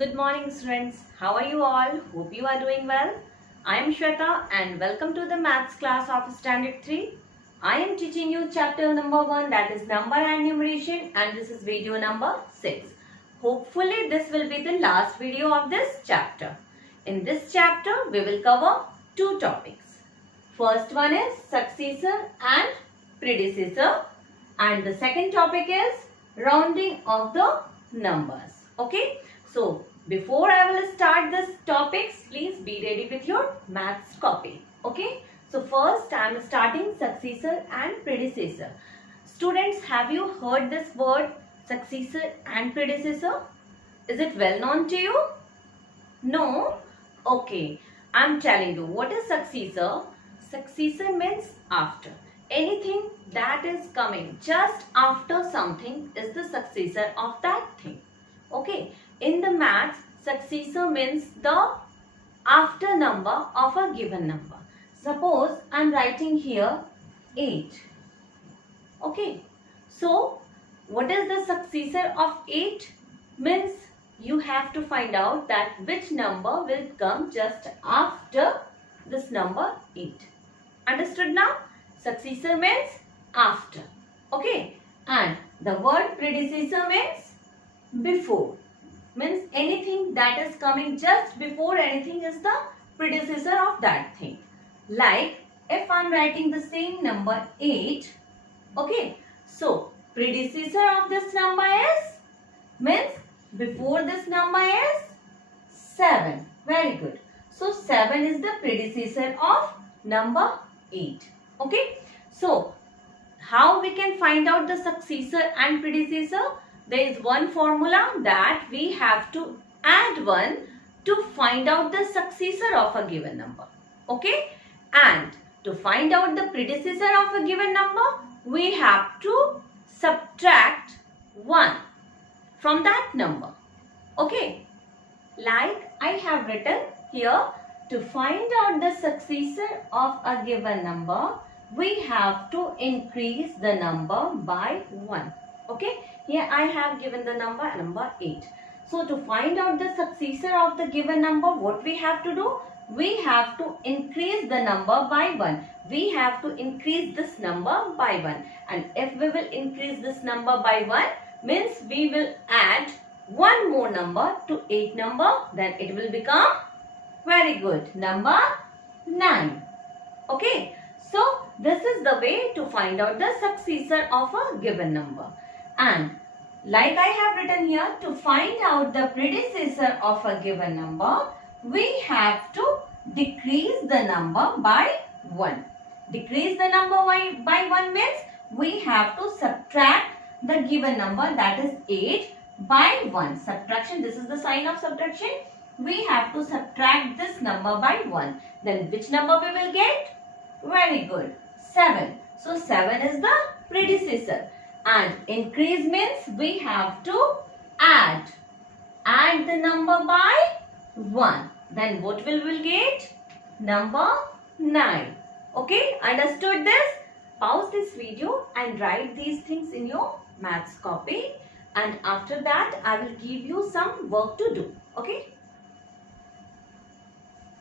Good morning students. How are you all? Hope you are doing well. I am Shweta and welcome to the maths class of standard 3. I am teaching you chapter number 1, that is number and numeration, and this is video number 6. Hopefully this will be the last video of this chapter. In this chapter we will cover two topics. First one is successor and predecessor, and the second topic is rounding of the numbers. Okay. So, before I will start this topics, please be ready with your maths copy. Okay. So, first I am starting successor and predecessor. Students, have you heard this word successor and predecessor? Is it well known to you? No? Okay. I am telling you what is successor. Successor means after. Anything that is coming just after something is the successor of that thing. Okay. In the maths, successor means the after number of a given number. Suppose I am writing here 8. Okay. So, what is the successor of 8? Means you have to find out that which number will come just after this number 8. Understood now? Successor means after. Okay. And the word predecessor means before. Means anything that is coming just before anything is the predecessor of that thing. Like if I am writing the same number 8. Okay. So predecessor of this number is, means before this number is 7. Very good. So 7 is the predecessor of number 8. Okay. So how we can find out the successor and predecessor? There is one formula that we have to add 1 to find out the successor of a given number. Okay. And to find out the predecessor of a given number, we have to subtract 1 from that number. Okay. Like I have written here, to find out the successor of a given number, we have to increase the number by 1. Okay. Here I have given the number 8. So to find out the successor of the given number, what we have to do? We have to increase the number by 1. We have to increase this number by 1. And if we will increase this number by 1, means we will add one more number to 8 number. Then it will become, very good, number 9. Okay. So this is the way to find out the successor of a given number. And like I have written here, to find out the predecessor of a given number, we have to decrease the number by 1. Decrease the number by 1 means we have to subtract the given number, that is 8, by 1. Subtraction, this is the sign of subtraction. We have to subtract this number by 1. Then which number we will get? Very good, 7. So 7 is the predecessor. And increase means we have to add the number by 1. Then what will we get? Number 9. Okay, understood this? Pause this video and write these things in your maths copy. And after that, I will give you some work to do. Okay.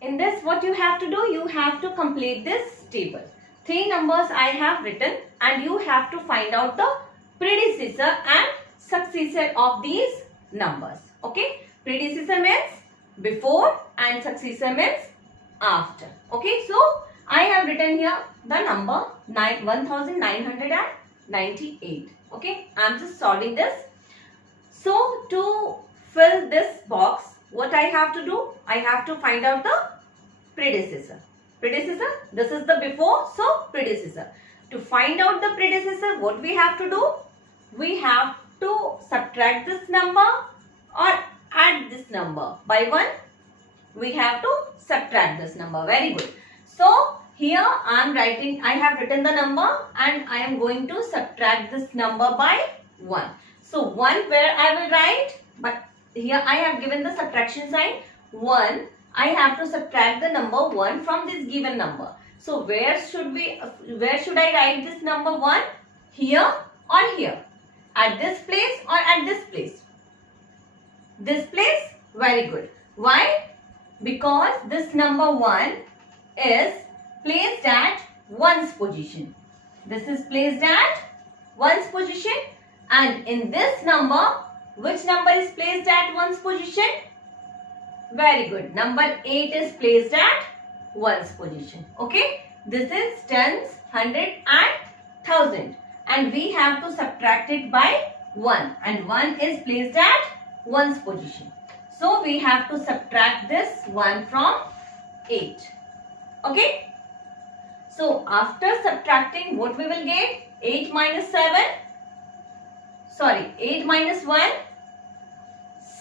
In this, what you have to do? You have to complete this table. 3 numbers I have written, and you have to find out the predecessor and successor of these numbers. Okay. Predecessor means before and successor means after. Okay. So I have written here the number 1998. Okay. I am just solving this. So to fill this box, what I have to do? I have to find out the predecessor. Predecessor, this is the before, so predecessor. To find out the predecessor, what we have to do? We have to subtract this number or add this number by 1. We have to subtract this number. Very good. So here I am writing, I have written the number and I am going to subtract this number by 1. So 1 where I will write, but here I have given the subtraction sign 1. I have to subtract the number 1 from this given number. So where should I write this number 1? Here or here? At this place or at this place? This place Very good. Why? Because this number 1 is placed at 1's position. This is placed at 1's position, and in this number, which number is placed at 1's position? Very good. Number 8 is placed at 1's position. Okay. This is tens, hundred and thousand, and we have to subtract it by 1, and 1 is placed at 1's position. So we have to subtract this 1 from 8. Okay. So after subtracting, what we will get? 8 minus 7. Sorry, 8 minus 1,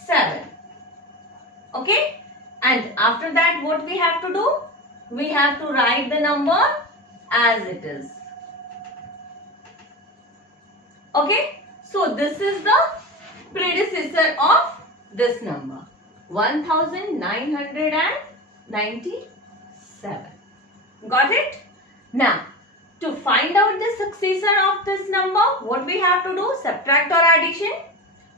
7. Okay. And after that, what we have to do? We have to write the number as it is. Okay. So this is the predecessor of this number. 1997. Got it? Now, to find out the successor of this number, what we have to do? Subtract or addition?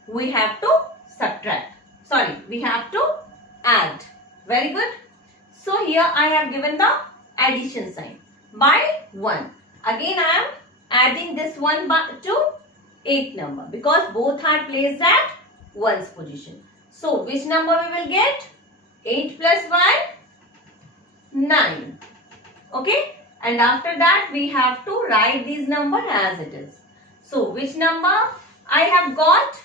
We have to subtract. Sorry, we have to add. Very good. So here I have given the addition sign by 1. Again I am adding this 1 to 8 number because both are placed at 1's position. So which number we will get? 8 plus 1, 9. Okay. And after that we have to write these number as it is. So which number I have got?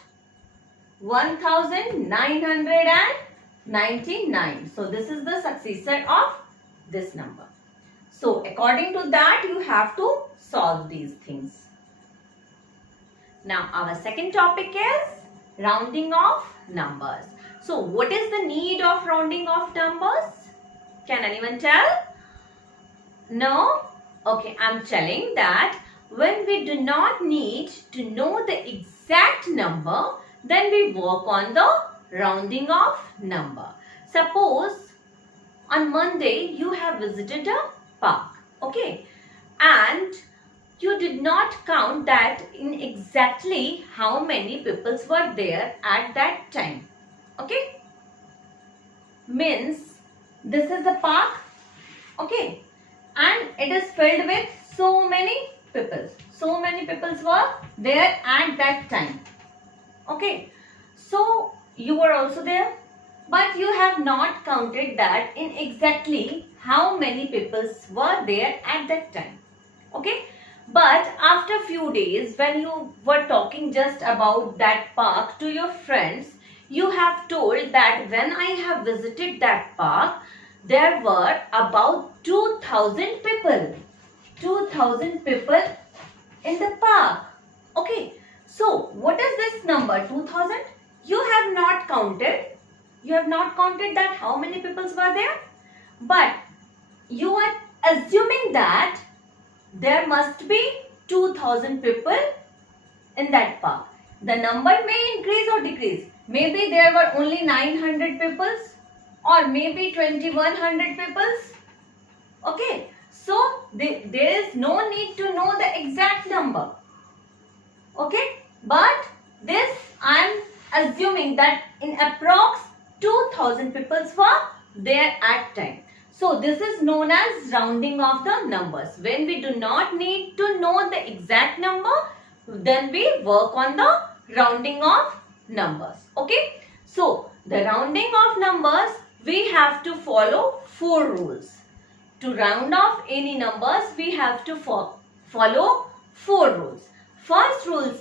1999. So this is the successor of this number. So according to that you have to solve these things. Now our second topic is rounding off numbers. So what is the need of rounding off numbers? Can anyone tell? No? Okay, I am telling that when we do not need to know the exact number, then we work on the rounding off number. Suppose on Monday you have visited a park, okay, and you did not count that in exactly how many people were there at that time. Okay, means this is the park, okay, and it is filled with so many people. So many people were there at that time. Okay, so you were also there, but you have not counted that in exactly how many people were there at that time. Okay, but after few days when you were talking just about that park to your friends, you have told that when I have visited that park, there were about 2000 people. 2000 people in the park. Okay, so what is this number 2000? You have not counted. You have not counted that how many people were there. But you are assuming that there must be 2000 people in that park. The number may increase or decrease. Maybe there were only 900 people or maybe 2100 people. Okay, so there is no need to know the exact number. Okay, but this I am assuming that in approx 2000 people were there at time. So this is known as rounding off the numbers. When we do not need to know the exact number, then we work on the rounding off numbers. Okay, so the rounding off numbers, we have to follow 4 rules. To round off any numbers, we have to follow 4 rules. First rule is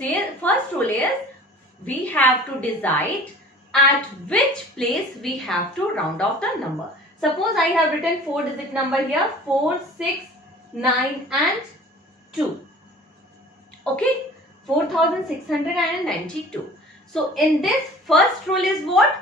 we have to decide at which place we have to round off the number. Suppose I have written 4-digit number here, 4, 6, 9 and 2. Okay, 4692. So in this first rule is what?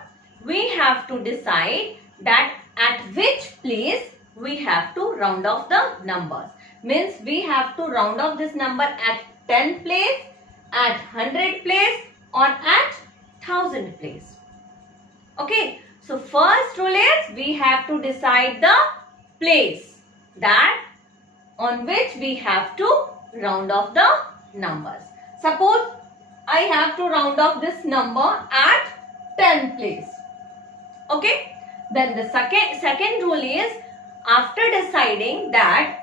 We have to decide that at which place we have to round off the numbers. Means we have to round off this number at 10 place, at 100 place or at 1000 place. Okay, so first rule is we have to decide the place that on which we have to round off the numbers. Suppose I have to round off this number at 10 place. Okay. Then the second rule is, after deciding that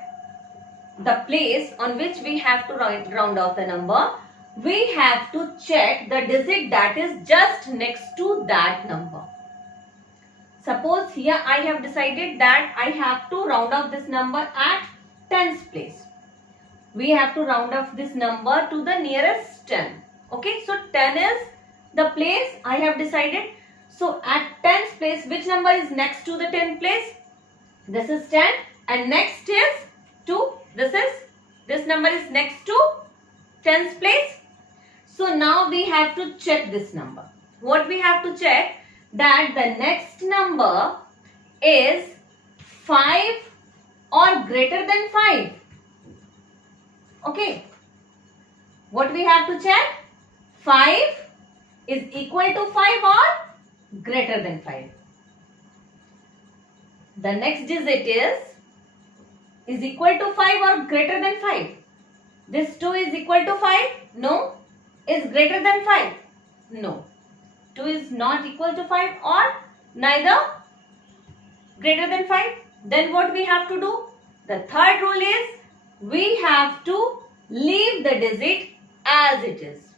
the place on which we have to round off the number, we have to check the digit that is just next to that number. Suppose here I have decided that I have to round off this number at tens place. We have to round off this number to the nearest 10. Okay, so 10 is the place I have decided. So at tens place, which number is next to the 10th place? This is 10, and next is 2. This number is next to 10th place. So now we have to check this number. What we have to check? That the next number is 5 or greater than 5. Okay. What we have to check? 5 is equal to 5 or greater than 5. The next digit is equal to 5 or greater than 5. This 2 is equal to 5? No. Is greater than 5? No. 2 is not equal to 5 or neither greater than 5. Then what we have to do? The third rule is, we have to leave the digit as it is.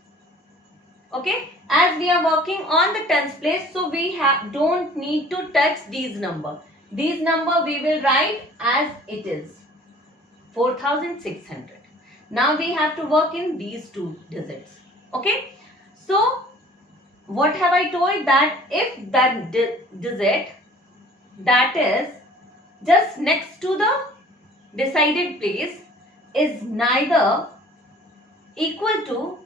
Okay? As we are working on the tens place, so we don't need to touch these number. These number we will write as it is. 4600. Now we have to work in these two digits. Okay? So what have I told? That if that digit that is just next to the decided place is neither equal to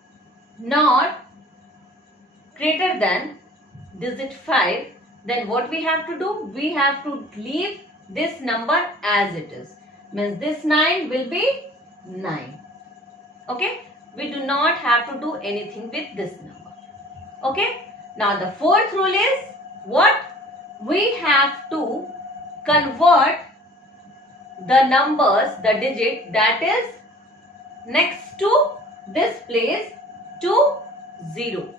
nor greater than digit 5, then what we have to do? We have to leave this number as it is. Means this 9 will be 9. Okay? We do not have to do anything with this number. Okay? Now the fourth rule is what? We have to convert the numbers, the digit that is next to this place to 0.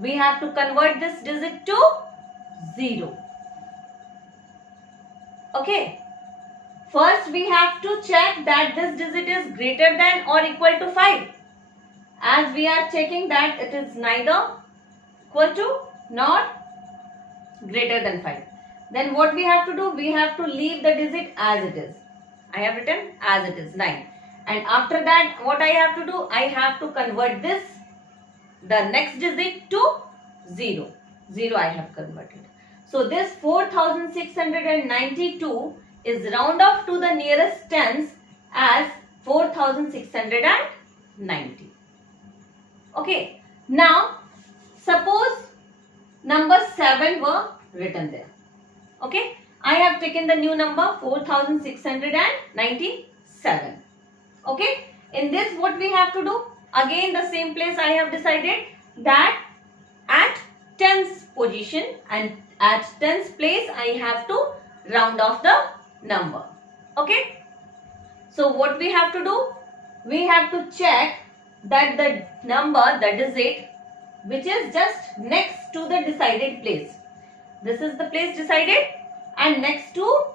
We have to convert this digit to 0. Okay. First we have to check that this digit is greater than or equal to 5. As we are checking that it is neither equal to nor greater than 5. Then what we have to do? We have to leave the digit as it is. I have written as it is 9. And after that what I have to do? I have to convert this, the next digit, to 0. 0 I have converted. So this 4692 is round off to the nearest tens as 4690. Okay. Now suppose number 7 were written there. Okay. I have taken the new number 4697. Okay. In this what we have to do? Again the same place I have decided that at tens position and at tens place I have to round off the number. Okay. So what we have to do? We have to check that the number, the digit which is just next to the decided place. This is the place decided, and next to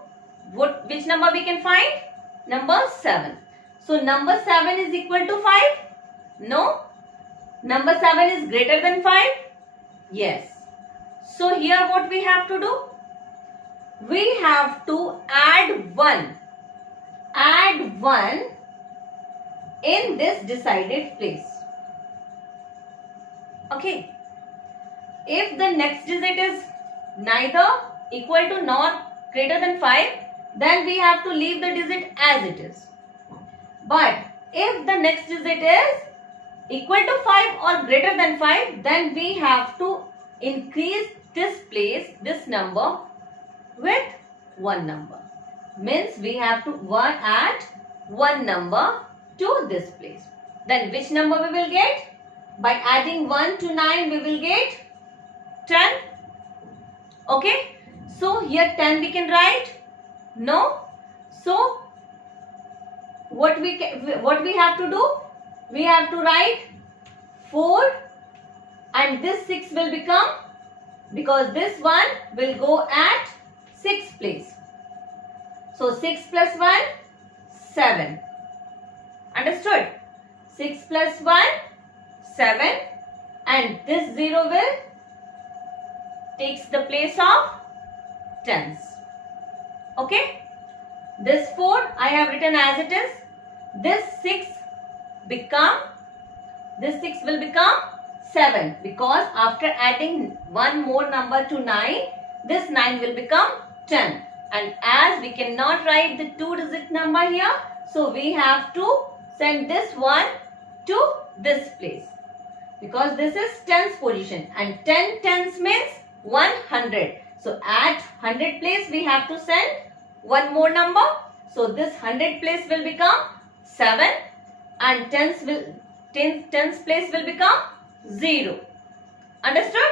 which number we can find? Number 7. So number 7 is equal to 5? No. Number 7 is greater than 5? Yes. So here what we have to do? We have to add 1. Add 1 in this decided place. Okay. If the next digit is neither equal to nor greater than 5, then we have to leave the digit as it is. But if the next digit is equal to 5 or greater than 5, then we have to increase this place, this number, with one number. Means we have to add one number to this place. Then which number we will get? By adding 1 to 9 we will get 10. Okay. So here 10 we can write? No. So what we have to do? We have to write 4 and this 6 will become because this one will go at 6th place. So 6 plus 1, 7. Understood? 6 plus 1, 7, and this 0 will takes the place of tens. Okay? This 4 I have written as it is. This 6 will become 7, because after adding one more number to 9, this 9 will become 10. And as we cannot write the 2-digit number here, so we have to send this one to this place, because this is tens position, and 10 tens means 100. So at 100 place we have to send one more number. So this 100 place will become 7, and tens place will become 0. Understood?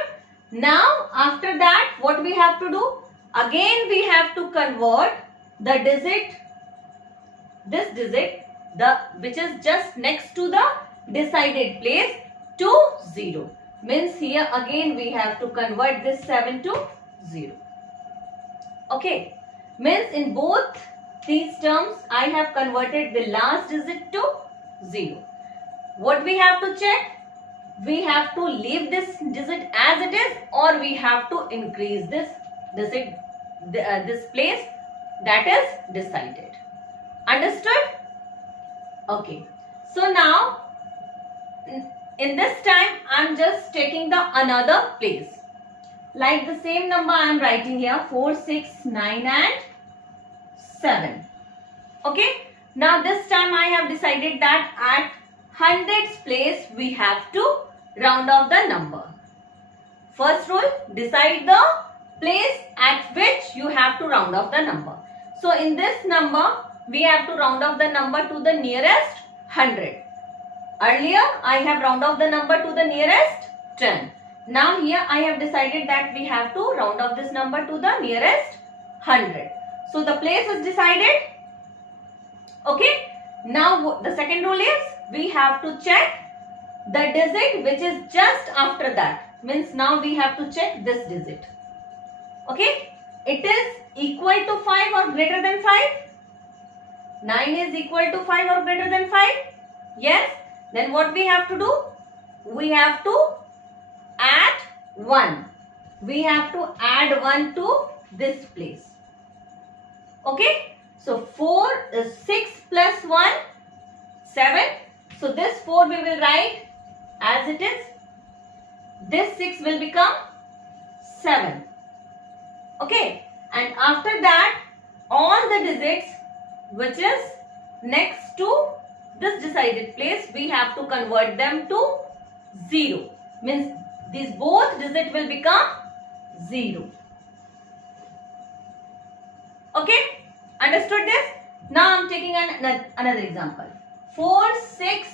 Now after that what we have to do? Again we have to convert the digit, this digit, which is just next to the decided place, to 0. Means here again we have to convert this 7 to 0. Okay. Means in both these terms I have converted the last digit to 0. What we have to check? We have to leave this digit as it is, or we have to increase this digit, this place that is decided. Understood? Okay. So now in this time I am just taking the another place. Like the same number I am writing here, 4, 6, 9 and 7. Okay. Now this time I have decided that at 100th place we have to round off the number. First rule, decide the place at which you have to round off the number. So in this number we have to round off the number to the nearest 100. Earlier I have round off the number to the nearest 10. Now here I have decided that we have to round off this number to the nearest 100. So the place is decided. Okay. Now the second rule is we have to check the digit which is just after that. Means now we have to check this digit. Okay. It is equal to 5 or greater than 5. 9 is equal to 5 or greater than 5. Yes. Then what we have to do? We have to add 1. We have to add 1 to this place. Okay. So 6 plus 1, 7. So this 4 we will write as it is. This 6 will become 7. Okay. And after that all the digits which is next to this decided place we have to convert them to 0. Means these both digits will become 0. Okay. Understood this? Now I am taking another example. 4, 6,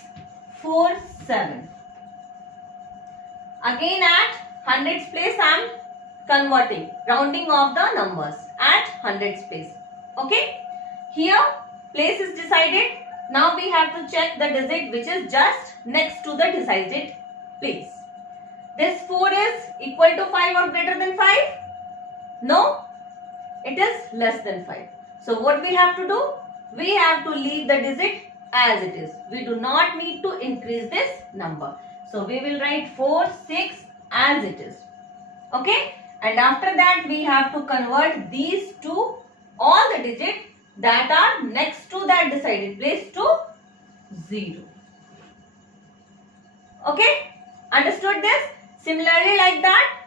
4, 7. Again at 100th place I am converting, rounding off the numbers at 100th place. Okay. Here place is decided. Now we have to check the digit which is just next to the decided place. This 4 is equal to 5 or greater than 5? No. It is less than 5. So what we have to do? We have to leave the digit as it is. We do not need to increase this number. So we will write 4, 6 as it is. Okay. And after that we have to convert these two, all the digits that are next to that decided place, to 0. Okay. Understood this? Similarly like that,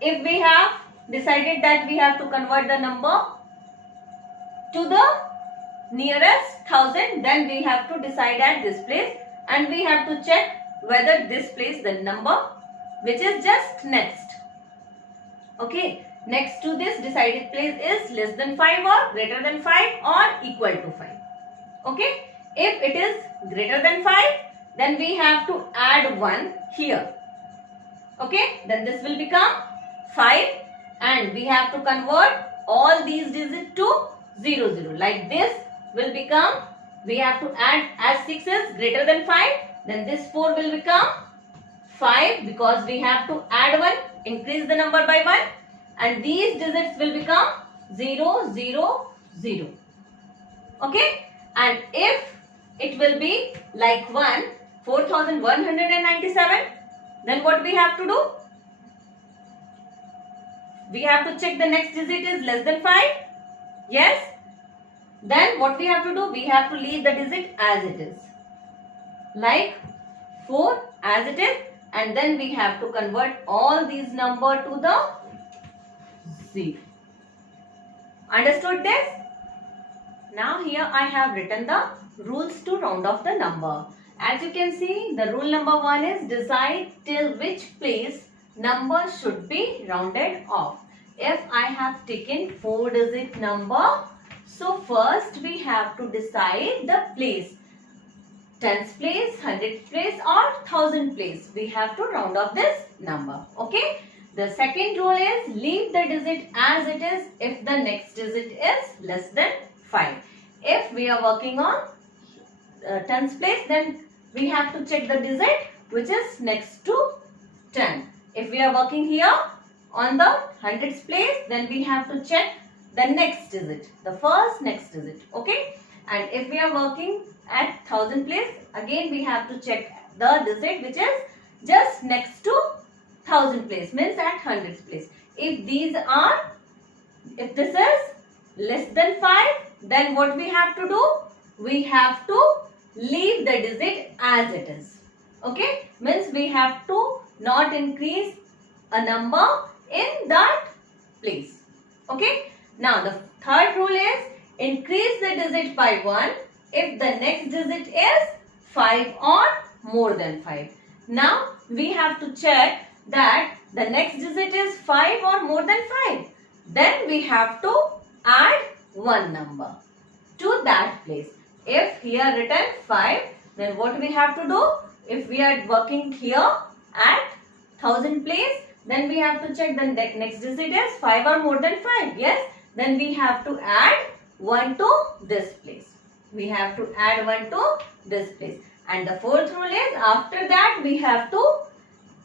if we have decided that we have to convert the number to the nearest 1000, then we have to decide at this place, and we have to check whether this place, the number which is just next, okay, next to this decided place is less than 5 or greater than 5 or equal to 5. Okay. If it is greater than 5, then we have to add 1 here. Okay. Then this will become 5, and we have to convert all these digits to 0, 0. Like this will become, we have to add, as 6 is greater than 5, then this 4 will become 5 because we have to add 1, increase the number by 1, and these digits will become 0, 0, 0. Okay, and if it will be like 1, 4197, then what we have to do? We have to check the next digit is less than 5. Yes. Then what we have to do? We have to leave the digit as it is. Like 4 as it is, and then we have to convert all these numbers to the 0. Understood this? Now here I have written the rules to round off the number. As you can see, the rule number 1 is decide till which place number should be rounded off. If I have taken 4-digit number, so first we have to decide the place. Tens place, hundredth place or thousand place. We have to round off this number. Okay. The second rule is leave the digit as it is if the next digit is less than 5. If we are working on tens place, then we have to check the digit which is next to 10. If we are working here on the hundreds place, then we have to check the next digit, the first next digit. Okay. And if we are working at thousand place, again we have to check the digit which is just next to thousand place, means at hundreds place. If this is less than 5, then what we have to do? We have to leave the digit as it is. Okay, means we have to not increase a number in that place. Okay, now the third rule is increase the digit by 1 if the next digit is 5 or more than 5. Now we have to check that the next digit is 5 or more than 5. Then we have to add one number to that place. If here written 5, then what we have to do? If we are working here at thousand place, then we have to check the next digit is 5 or more than 5. Yes, then we have to add 1 to this place. We have to add 1 to this place. And the fourth rule is after that we have to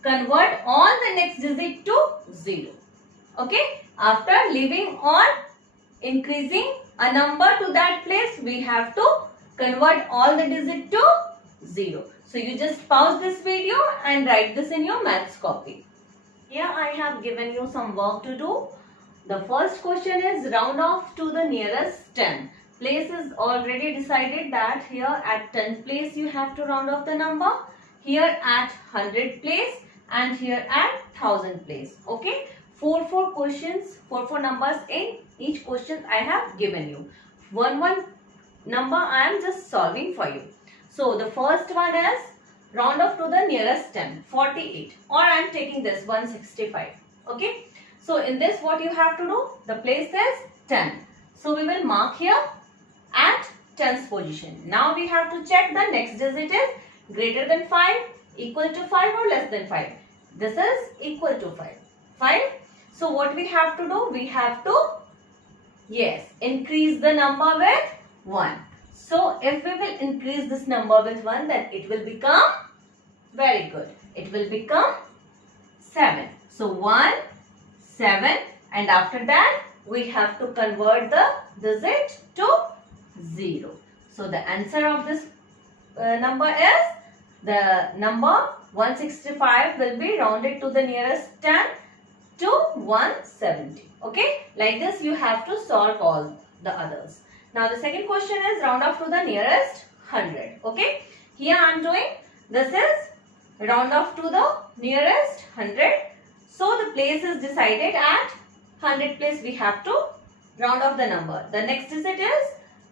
convert all the next digit to 0. Okay, after leaving or increasing a number to that place, we have to convert all the digit to 0. So you just pause this video and write this in your maths copy. Here I have given you some work to do. The first question is round off to the nearest 10. Place is already decided that here at 10th place you have to round off the number. Here at 100 place and here at 1000 place. Okay. 4 questions, 4 numbers in each question I have given you. One number I am just solving for you. So the first one is round off to the nearest 10, 48, or I am taking this 165. Okay. So in this what you have to do? The place is 10. So we will mark here at 10th position. Now we have to check the next digit is greater than 5, equal to 5 or less than 5. This is equal to 5. 5. So what we have to do? We have to, yes, increase the number with 1. So if we will increase this number with 1, then it will become, very good, it will become 7. So 1, 7, and after that we have to convert the digit to 0. So the answer of this number is, the number 165 will be rounded to the nearest 10 to 170. Okay, like this you have to solve all the others. Now the second question is round off to the nearest 100. Okay, here I am doing, this is round off to the nearest 100. So the place is decided at 100 place, we have to round off the number. The next digit is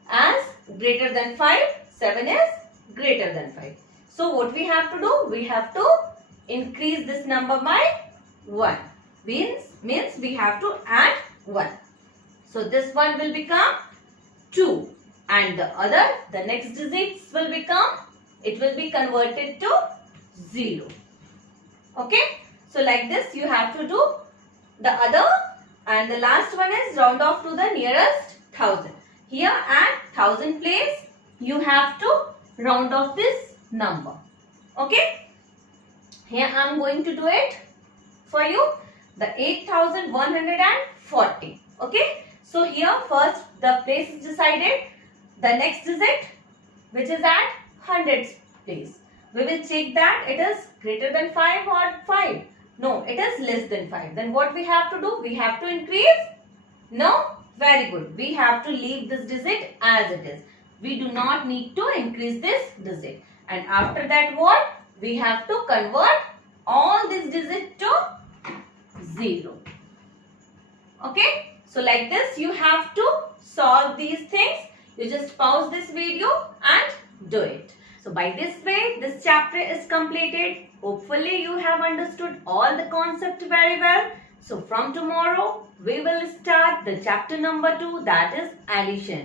as greater than 5, 7 is greater than 5. So what we have to do? We have to increase this number by 1. Means we have to add 1. So this one will become 2. And the next digits will become, it will be converted to 0. Okay. So like this you have to do the other, and the last one is round off to the nearest 1000. Here at 1000 place you have to round off this number. Okay. Here I am going to do it for you. The 8140. Okay. So here first the place is decided. The next digit which is at hundreds place. We will check that it is greater than 5 or 5. No, it is less than 5. Then what we have to do? We have to increase? No? Very good. We have to leave this digit as it is. We do not need to increase this digit. And after that what? We have to convert all this digit to 0. Okay? So like this you have to solve these things. You just pause this video and do it. So by this way this chapter is completed. Hopefully you have understood all the concept very well. So from tomorrow we will start the chapter number 2, that is addition.